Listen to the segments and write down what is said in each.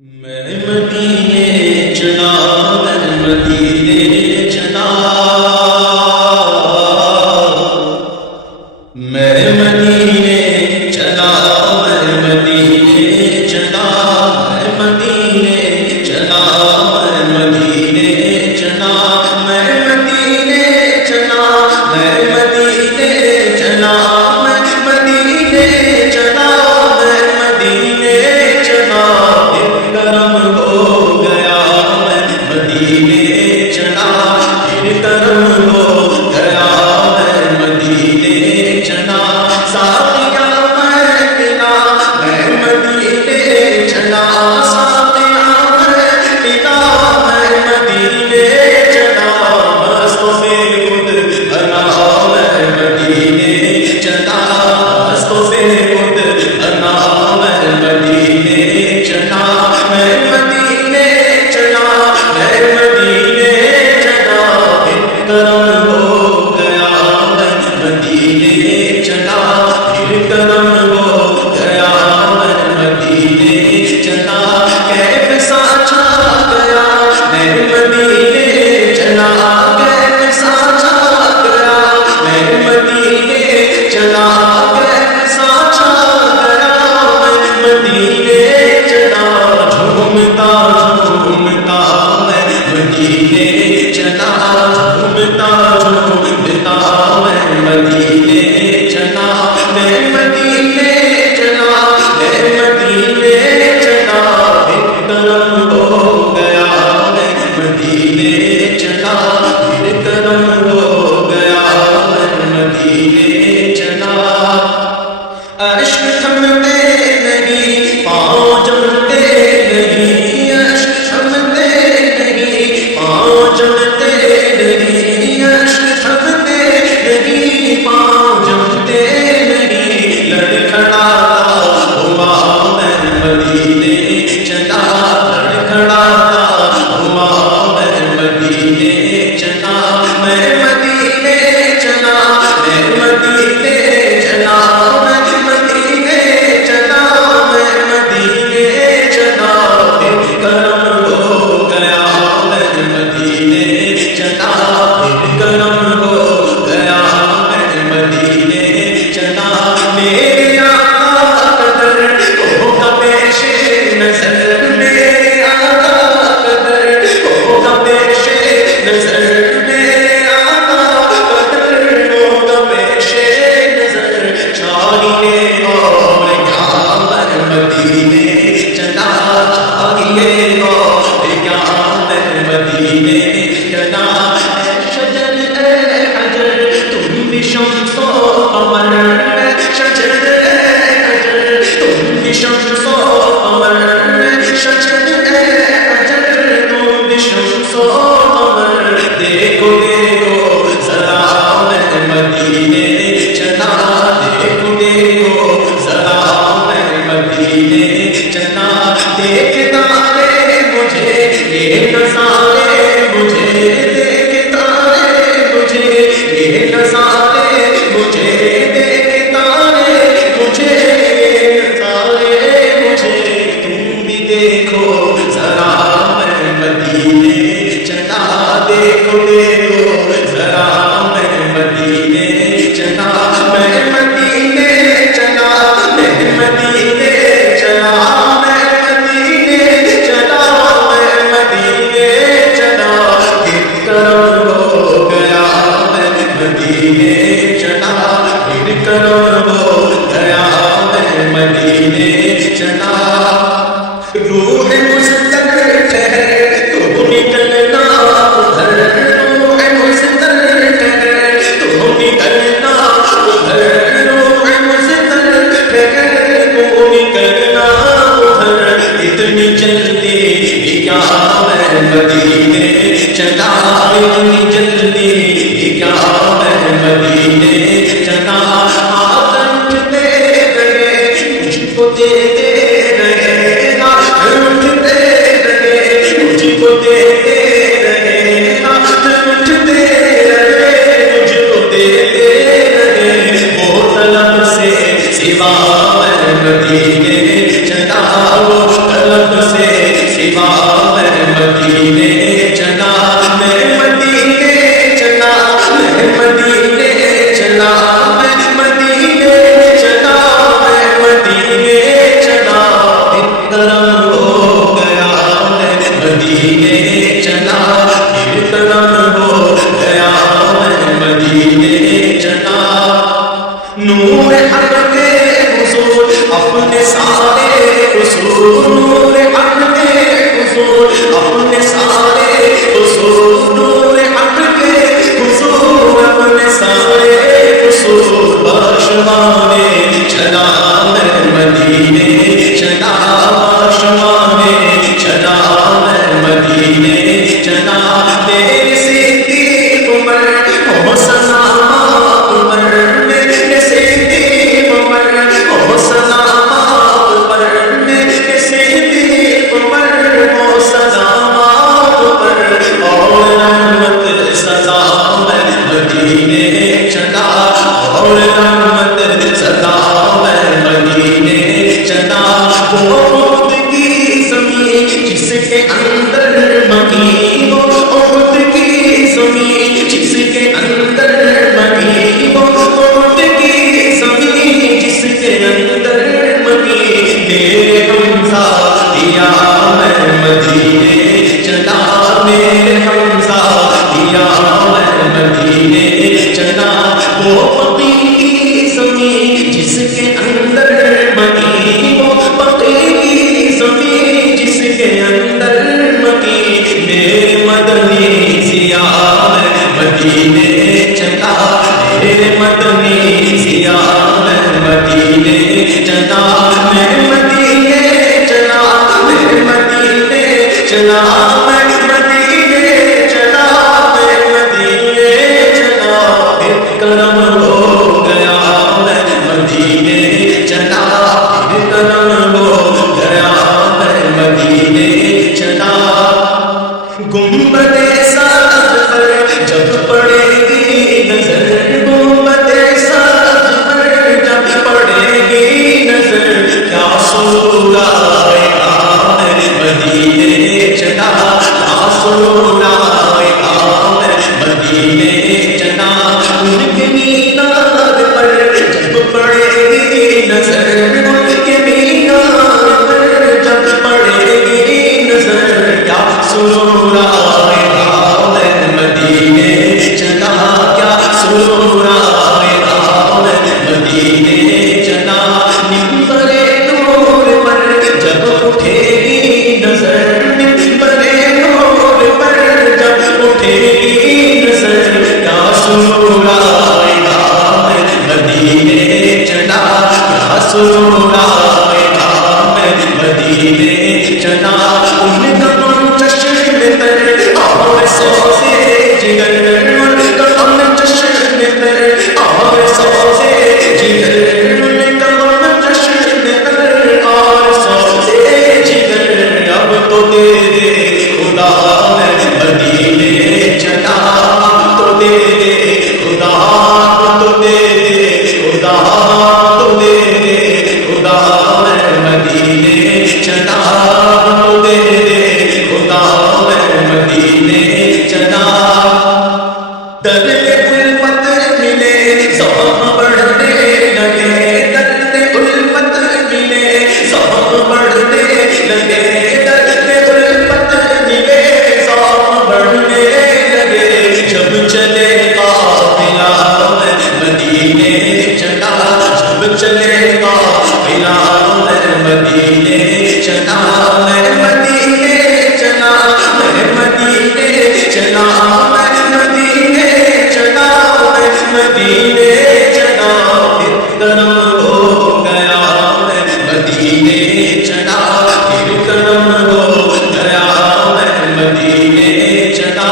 میں مدینے چلا، میں مدینے چلا، میں مدینے چلا، میں مدینے چلا، میں مدینے چلا، میں مدینے چلا، میں مدینے چلا، میں مدینے چلا، میں مدینے چلا، میں مدینے چلا، پھر کرم ہو گیا، میں مدینے چلا، پھر کرم ہو گیا، میں مدینے چلا، ساتھیاں میں ملا، میں مدینے چلا، ساتھیاں میں ملا، میں مدینے چلا، مصطفی خود بنا، میں مدینے چلا، مصطفی خود بنا، میں مدینے چلا، میں مدینے چلا، میں مدینے چلا، پھر کرم ہو گیا، میں مدینے چلا، پھر کرم ہو گیا، میں مدینے چلا، کیسا چھا گیا، میں مدینے چلا، کیسا چھا گیا، میں مدینے چلا، کیسا چھا گیا، میں مدینے چلا، جھومتا جھومتا میں مدینے چلا، جھومتا جھومتا میں مدینے چلا، میں مدینے چلا، میں مدینے چلا، پھر کرم ہو گیا، میں مدینے چلا، پھر کرم ہو گیا، میں مدینے چلا، اشک تھمتے نہیں، پاؤں جمتے نہیں، اشک تھمتے نہیں، پاؤں جمتے نہیں، اشک تھمتے نہیں، پاؤں جمتے نہیں، لڑکھڑاتا ہوا میں مدینے چلا، لڑکھڑاتا ہوا میں مدینے چلا، میں مدینے چلا، میں مدینے چلا، میں مدینے چلا، میں مدینے چلا، پھر کرم ہو گیا، میں مدینے چلا، پھر کرم ہو گیا، میں مدینے چلا، میرے آقا قدر ہوگا پیش نظر، میرے آقا قدر ہوگا پیش نظر، میرے آقا قدر ہوگا پیش نظر، چاہیے اور کیا، میں مدینے چلا، چاہیے اور کیا، میں مدینے چلا، اے شجر اے حجر تم بھی شمس و قمر، اے شجر اے حجر تم بھی شمس و قمر، شجر اے حجر تم بھی شمس و قمر، دیکھو دیکھو ذرا میں مدینے چلا، دیکھو دیکھو ذرا میں مدینے چلا، دیکھتا رے مجھے یہ نظارے، مجھے دیکھتا رے مجھے یہ نظارے، مجھے دیکھتا رے مجھے یہ نظارے، مجھے تم بھی دیکھو ذرا میں مدینے چلا، دیکھو دیکھو ذرا میں مدینے چلا، میں مدینے چلا، میں مدینے چلا، میں مدینے چلا، میں مدینے چلا، پھر کرم ہو گیا، میں مدینے چلا، پھر کرم ہو گیا، میں مدینے چلا، روح مستقر ٹھہر تو نکلنا ادھر، روح مستقر ٹھہر تو نکلنا ادھر، روح مستقر ٹھہر تو نکلنا ادھر، اتنی جلدی بھی کیا میں مدینے چلا، اتنی جلدی بھی کیا میں مدینے چلا، ہاتھ اٹھتے رہے مجھ کو دیتے رہے، ہاتھ اٹھتے رہے مجھ کو دیتے رہے، ہاتھ اٹھتے رہے مجھ کو دیتے رہے، وہ طلب سے سوا میں مدینے چلا، وہ طلب سے سوا میں مدینے چلا، میں مدینے چلا، میں مدینے چلا، میں مدینے چلا، میں مدینے چلا، ایک کرم ہو گیا میں مدینے چلا، ایک کرم ہو گیا میں مدینے چلا، نور حق کے حضور اپنے سارے حضور، نور حق کے حضور اپنے سارے حضور، نور حق کے حضور اپنے سارے حضور باشمانے چلا میں مدینے چلا، باشمانے چلا میں مدینے چلا، میرے صدیق عمر حسن عمر، میرے صدیق عمر حسن عمر، میرے صدیق عمر حسن عمر، اور رحمت سزا میں مدینے چلا، اور رحمت سزا میں مدینے چلا، وہ عہد کی زمین جس کے اندر مکی، وہ عہد کی زمین جس کے اندر مکی، وہ عہد کی زمین جس کے اندر مکی، میرے حمزہ دیا میں مدینے چلا، میرے حمزہ دیا میں مدینے چلا، وہ بقی کی زمین جس کے اندر مکی، وہ بقی کی زمین جس کے اندر مکی، میرے مدنی ضیاء میں مدینے چلا، میرے مدنی ضیاء میں مدینے چلا، میں مدینے چلا، میں مدینے چلا، میں مدینے چلا، میں مدینے چلا، ایک کرم ہو گیا میں مدینے چلا، ایک کرم ہو گیا میں مدینے چلا، گنبد سبز پر جب پڑے گی نظر، گنبد سبز پر جب پڑے گی نظر، کیا سرور آئے گا میں مدینے چلا، کیا سرور آئے گا میں مدینے چلا، ان کے مینار پر جب پڑے گی نظر، ان کے مینار پر جب پڑے گی نظر، کیا سرور آئے گا میں مدینے چلا، کیا سرور آئے گا میں مدینے چلا، منبر نور پر جب اٹھے گی نظر، منبر نور پر جب اٹھے گی نظر، کیا سرور آئے گا میں مدینے چلا، کیا سرور آئے گا میں مدینے چلا، ان کا چشم تر اور سوزے جگر، ان کا چشم تر اور سوزے جگر، ان کا چشم تر اور سوزے جگر، اب تو تیرے خدا میں مدینے چلا، اب تو تیرے خدا، اب تو تیرے خدا، تو تیرے خدا میں مدینے چلا، اب تو تیرے خدا میں مدینے چلا، درد الفت ملے سوم بڑھنے لگے، درد الفت ملے سوم بڑھنے لگے، درد الفت ملے سوم بڑھنے لگے، جب چلے قافلہ میں مدینے چلا، جب چلے قافلہ میں مدینے چلا، میں مدینے چلا، میں مدینے چلا، میں مدینے چلا، میں مدینے چلا، ایک کرم ہو گیا میں مدینے چلا، ایک کرم ہو گیا میں مدینے چلا،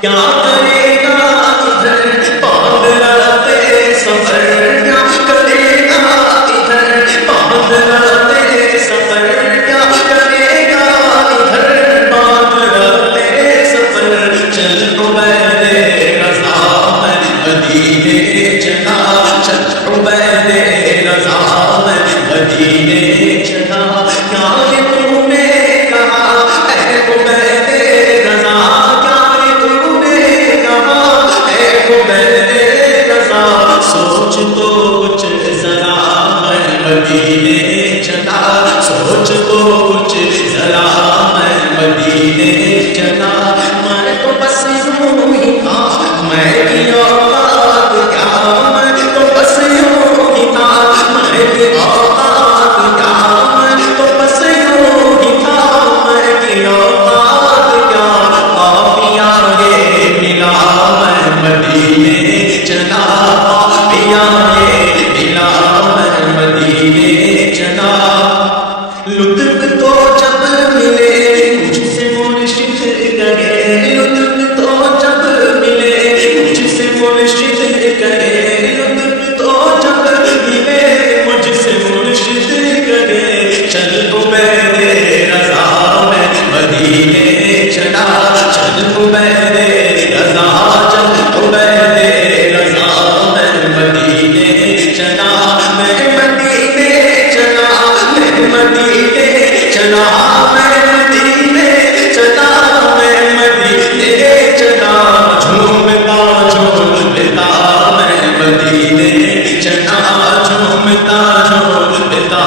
کیا کرے گا ادھر باندھ رہتے سفر، کیا کرے گا ادھر باندھ رہتے سفر، کیا کرے گا ادھر باندھ رہتے سفر، چل عبید رضا میں مدینے کچھ ذرا میں مدینے چلا، میں تو بس یوں ہی تھا، میں کی اوقات کیا، میں تو بس یوں ہی تھا، میں کی اوقات کیا، میں تو بس یوں ہی تھا، میں کی اوقات کیا، قافیہ یہ ملا میں مدینے چلا، قافیہ یہ ملا میں مدینے چلا۔ لطف تو جب ملے مجھ سے مرشد کہے، لطف تو جب ملے مجھ سے مرشد کہے، لطف تو جب ملے مجھ سے مرشد کہے، چل تو میرے رضا میں مدینے چلا، چل تو میرے رضا، چل تو میرے رضا میں مدینے چلا، میں مدینے چلا، میں مدینے چلا، میں مدینے چلا، میں مدینے چلا، جھومتا جھومتا میں مدینے چلا، جھومتا جھومتا